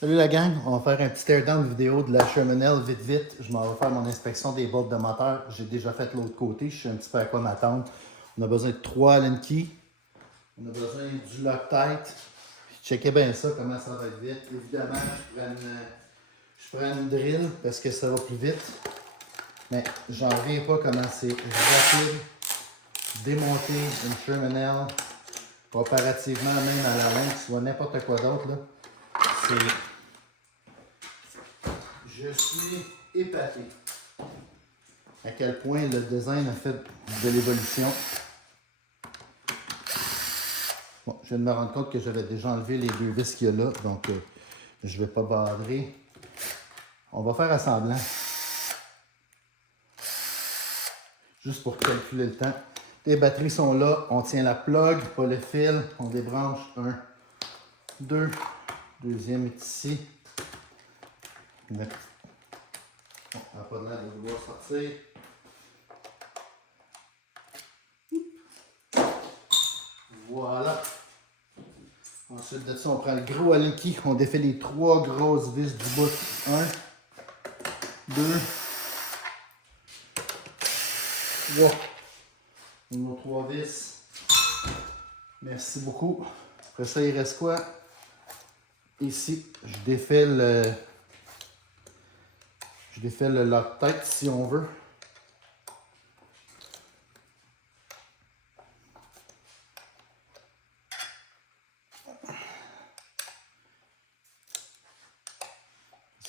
Salut la gang, on va faire un petit teardown vidéo de la Shermanel vite vite. Je m'en vais faire mon inspection des boîtes de moteur. J'ai déjà fait l'autre côté, je sais un petit peu à quoi m'attendre. On a besoin de 3 Allen keys. On a besoin du Loctite. Checkez bien ça, comment ça va être vite. Évidemment, je prends une drill parce que ça va plus vite. Mais j'en reviens pas comment c'est rapide. Démonter une Shermanel comparativement même à la Lynx ou à n'importe quoi d'autre. C'est... Je suis épaté à quel point le design a fait de l'évolution. Bon, je viens de me rendre compte que j'avais déjà enlevé les deux vis qu'il y a là, donc je ne vais pas badrer. On va faire assemblant. Juste pour calculer le temps. Les batteries sont là, on tient la plug, pas le fil, on débranche un, deux, deuxième est ici. On n'a pas de l'air de vouloir sortir. Voilà. Ensuite de ça, on prend le gros Allen key. On défait les 3 grosses vis du bout. 1, 2, 3. Nos 3 vis. Merci beaucoup. Après ça, il reste quoi? Ici, je défais le Loctite si on veut.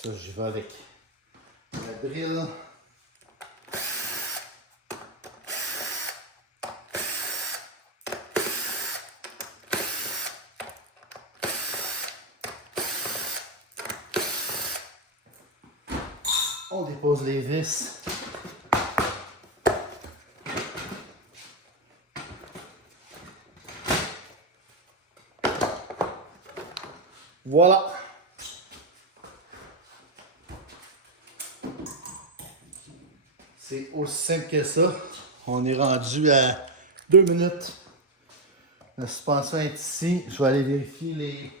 Ça, j'y vais avec la drill. On dépose les vis. Voilà. C'est aussi simple que ça. On est rendu à 2 minutes. La suspension est ici. Je vais aller vérifier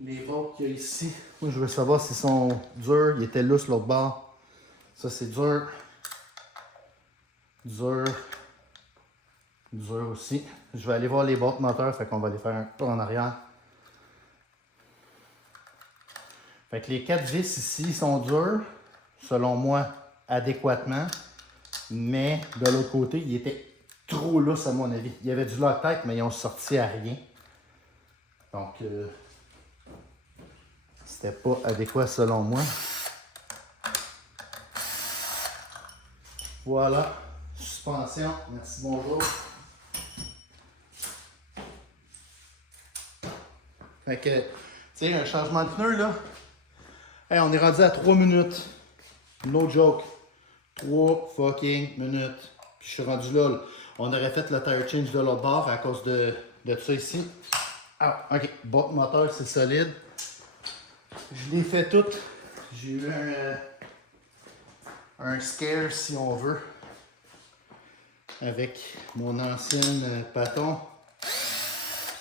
les bolts qu'il y a ici. Moi, je veux savoir s'ils sont durs. Ils étaient lousses l'autre bord. Ça, c'est dur. Dur. Dur aussi. Je vais aller voir les boîtes moteurs. Fait qu'on va les faire un peu en arrière. Fait que les 4 vis ici sont durs. Selon moi, adéquatement. Mais de l'autre côté, ils étaient trop lousses à mon avis. Il y avait du Loctite, mais ils ont sorti à rien. Donc, c'était pas adéquat selon moi. Voilà. Suspension. Merci, bonjour. Fait que, tu sais, un changement de pneu, là. Hey, on est rendu à 3 minutes. No joke. 3 fucking minutes. Puis je suis rendu là. On aurait fait le tire change de l'autre bord à cause de ça ici. Ah, ok. Boîte moteur, c'est solide. Je l'ai fait tout. J'ai eu un scare, si on veut, avec mon ancienne Paton. Puis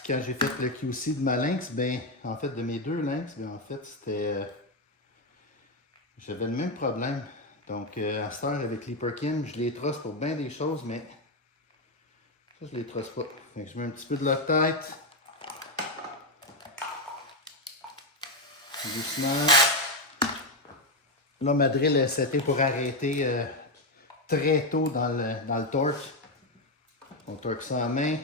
quand j'ai fait le QC de ma Lynx, ben, en fait, de mes 2 Lynx, ben, en fait, c'était... j'avais le même problème. Donc, à cette heure, avec l'Hyperkin, je les trosse pour bien des choses, mais ça, je les trosse pas. Fait que je mets un petit peu de Loctite. Doucement. Là, ma drill est setée pour arrêter très tôt dans le torque. On torque ça en main.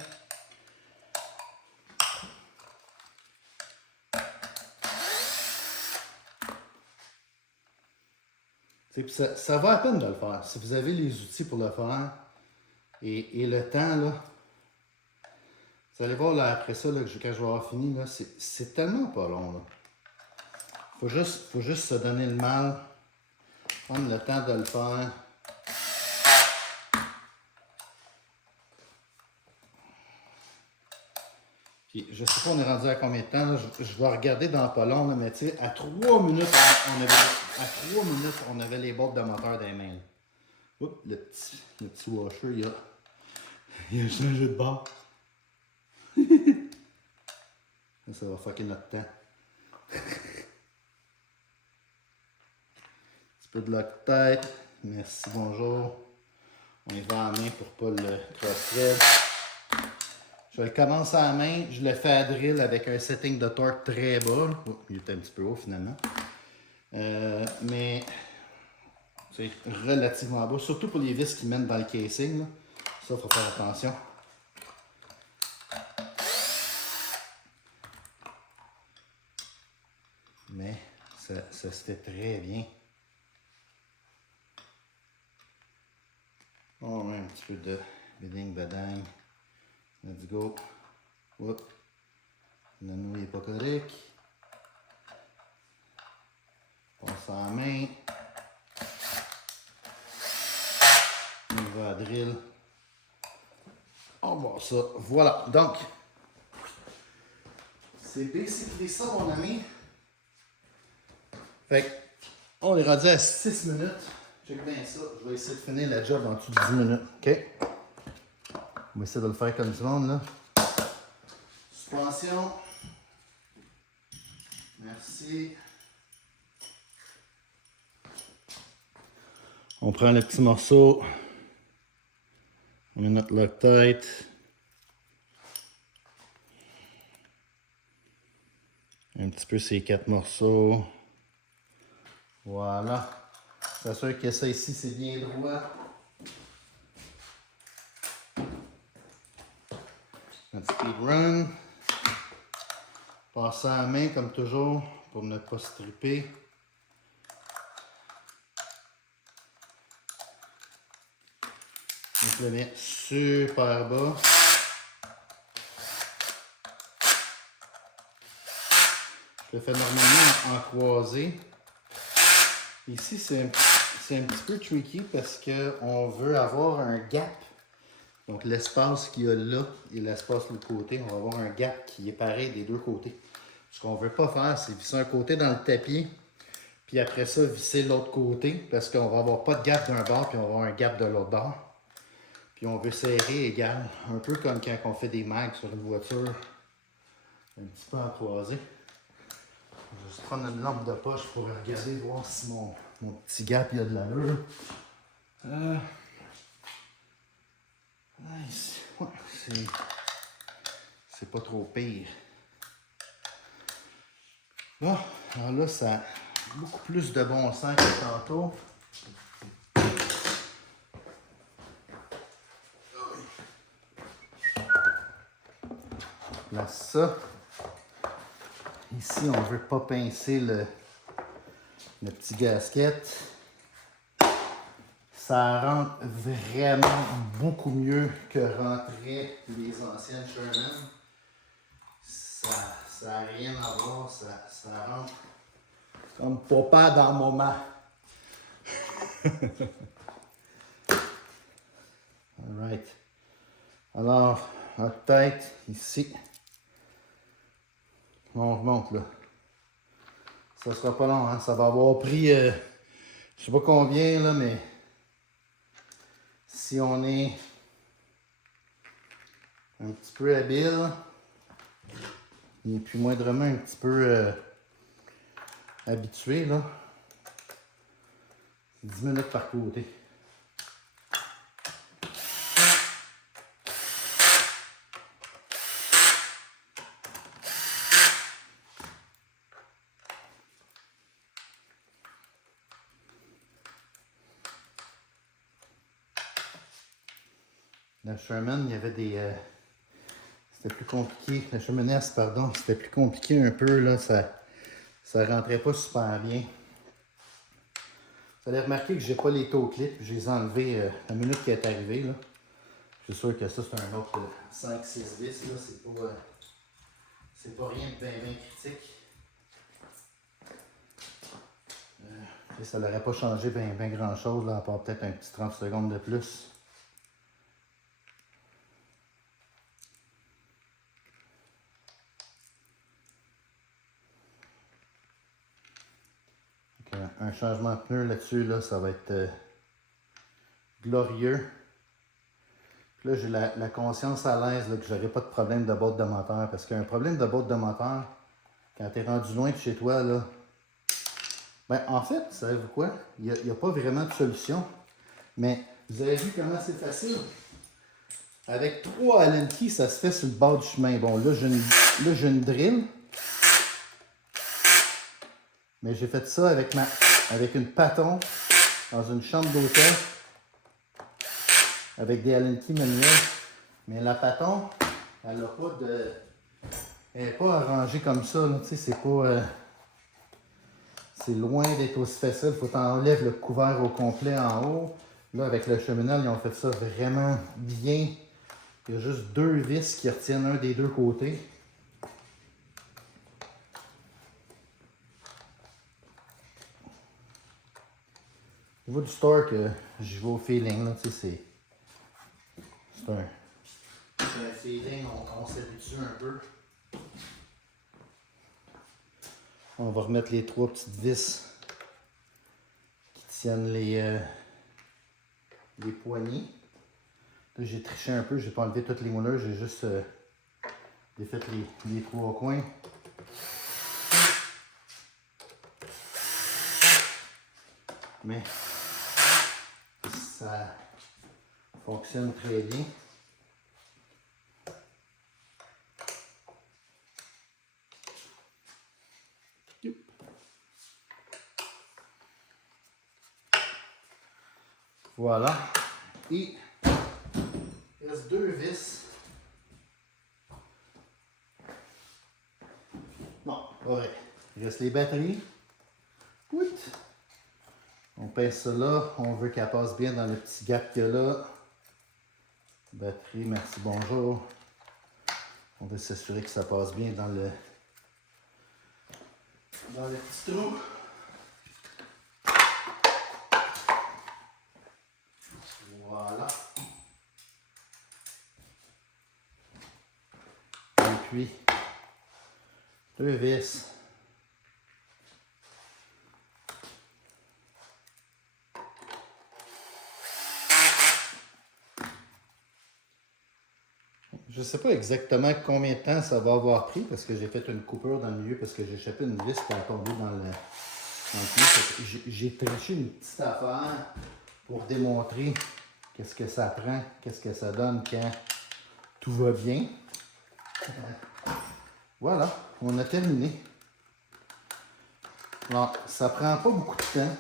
Ça va à peine de le faire. Si vous avez les outils pour le faire et le temps, là, vous allez voir là, après ça, là, quand je vais avoir fini, là, c'est tellement pas long. Là. Faut juste se donner le mal, prendre le temps de le faire. Puis, je sais pas on est rendu à combien de temps, là. Je vais regarder dans pas long, là, mais tu sais, à 3 minutes, on avait les boîtes de moteur dans les mains. Oups, le petit washer, il a changé de bord. Ça va fucker notre temps. peu de Loctite. Merci, bonjour. On y va à la main pour pas le cross-thread. Je le commence à la main, je le fais à drill avec un setting de torque très bas. Oh, il est un petit peu haut finalement. Mais c'est relativement bas, surtout pour les vis qui mènent dans le casing. Là. Ça, il faut faire attention. Mais ça se fait très bien. On met un petit peu de bidding badang. Let's go. Oups. L'anneau n'est pas correct. Passe en main. On va à drill. On va voir ça. Voilà. Donc, c'est basically ça, mon ami. Fait que, on est rendu à 6 minutes. Check bien ça. Je vais essayer de finir la job en dessous de 10 minutes. OK? On va essayer de le faire comme du monde, là. Suspension. Merci. On prend le petit morceau. On met notre Loctite. Un petit peu ces 4 morceaux. Voilà. S'assure que ça ici, c'est bien droit. Notre speed run. Passer à la main comme toujours pour ne pas stripper. Donc, je le mets super bas. Je le fais normalement en croisé. Ici, c'est un petit peu tricky parce qu'on veut avoir un gap. Donc, l'espace qu'il y a là et l'espace de l'autre côté, on va avoir un gap qui est pareil des deux côtés. Ce qu'on ne veut pas faire, c'est visser un côté dans le tapis, puis après ça, visser l'autre côté parce qu'on va avoir pas de gap d'un bord, puis on va avoir un gap de l'autre bord. Puis on veut serrer égal, un peu comme quand on fait des mags sur une voiture, un petit peu en croisé. Je vais juste prendre une lampe de poche pour regarder, voir si mon petit gap il a de l'allure. Nice. Ouais, c'est pas trop pire. Bon, alors là, ça a beaucoup plus de bon sens que tantôt. Place ça. Ici, on ne veut pas pincer le petit gasket. Ça rentre vraiment beaucoup mieux que rentraient les anciennes Sherman. Ça n'a rien à voir, ça rentre comme papa dans maman. Alright. Alors, notre tête ici. On remonte là. Ça sera pas long, hein? Ça va avoir pris, je sais pas combien là, mais si on est un petit peu habile, et puis moindrement un petit peu habitué là, 10 minutes par côté. La Sherman, il y avait des... c'était plus compliqué. La Sherman S, pardon, c'était plus compliqué un peu. Là, ça rentrait pas super bien. Vous allez remarquer que j'ai pas les toe clips. Je les ai enlevés la minute qui est arrivée. Là. Je suis sûr que ça, c'est un autre 5-6 vis. C'est pas rien de bien critique. Ça n'aurait pas changé bien grand chose, là, à part peut-être un petit 30 secondes de plus. Donc, un changement de pneu là-dessus, là, ça va être glorieux. Puis là, j'ai la conscience à l'aise que j'aurai pas de problème de boîte de moteur. Parce qu'un problème de boîte de moteur, quand tu es rendu loin de chez toi, là, Ben, en fait, savez-vous quoi? Il n'y a pas vraiment de solution. Mais vous avez vu comment c'est facile? Avec 3 Allen keys, ça se fait sur le bord du chemin. Bon, là, j'ai une drill. Mais j'ai fait ça avec une paton dans une chambre d'hôtel avec des Allen keys manuels. Mais la paton, elle n'a pas de... Elle n'est pas arrangée comme ça. Tu sais, c'est pas... c'est loin d'être aussi facile. Il faut t'enlèves le couvert au complet en haut. Là, avec le cheminel, ils ont fait ça vraiment bien. Il y a juste 2 vis qui retiennent un des 2 côtés. Au niveau du store, j'y vais au feeling. Là, tu sais, c'est un feeling, on s'habitue un peu. On va remettre les 3 petites vis qui tiennent les poignées. Là, j'ai triché un peu, j'ai pas enlevé toutes les mouleurs, j'ai juste défait les 3 coins. Mais ça fonctionne très bien. Voilà. Et il reste 2 vis. Non, pas vrai. Il reste les batteries. Oui. On pèse ça là. On veut qu'elle passe bien dans le petit gap qu'il y a là. Batterie, merci, bonjour. On veut s'assurer que ça passe bien dans le petit trou. Voilà. Et puis, 2 vis. Je ne sais pas exactement combien de temps ça va avoir pris parce que j'ai fait une coupure dans le milieu parce que j'ai échappé une vis qui a tombé dans le pied. J'ai triché une petite affaire pour démontrer qu'est-ce que ça prend, qu'est-ce que ça donne quand tout va bien. Voilà, on a terminé. Alors, ça prend pas beaucoup de temps.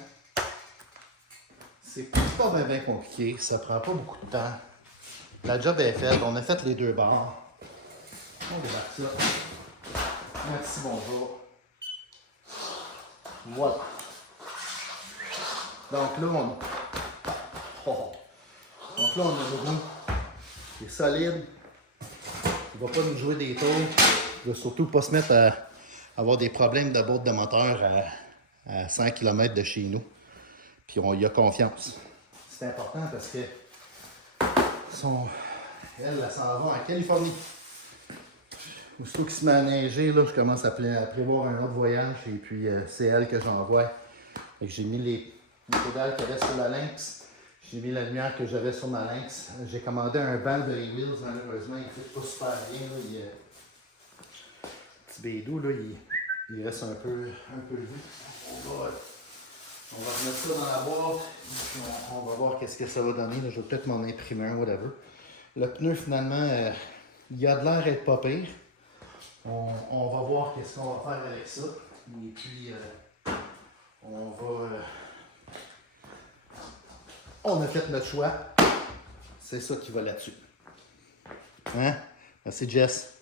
C'est pas bien compliqué, ça prend pas beaucoup de temps. La job est faite, on a fait les 2 barres. On débarque ça. Merci, bonjour. Voilà. Donc là, on a le roue qui est solide. Il ne va pas nous jouer des tours. Il ne va surtout pas se mettre à avoir des problèmes de boîte de moteur à 100 km de chez nous. Puis on y a confiance. C'est important parce que elle s'en va en Californie. Aussitôt qu'il se met à neiger, là, je commence à prévoir un autre voyage et puis c'est elle que j'envoie. J'ai mis les pédales qu'il y avait sur la Lynx. J'ai mis la lumière que j'avais sur ma Lynx. J'ai commandé un banc de Wheels, malheureusement, il ne fait pas super bien. Là. Petit bédou, là, il reste un peu vu. On va remettre ça dans la boîte. On va voir qu'est-ce que ça va donner. Là, je vais peut-être m'en imprimer un, whatever. Le pneu, finalement, il a de l'air d'être pas pire. On va voir qu'est-ce qu'on va faire avec ça. Et puis, on a fait notre choix. C'est ça qui va là-dessus. Hein? Merci, Jess.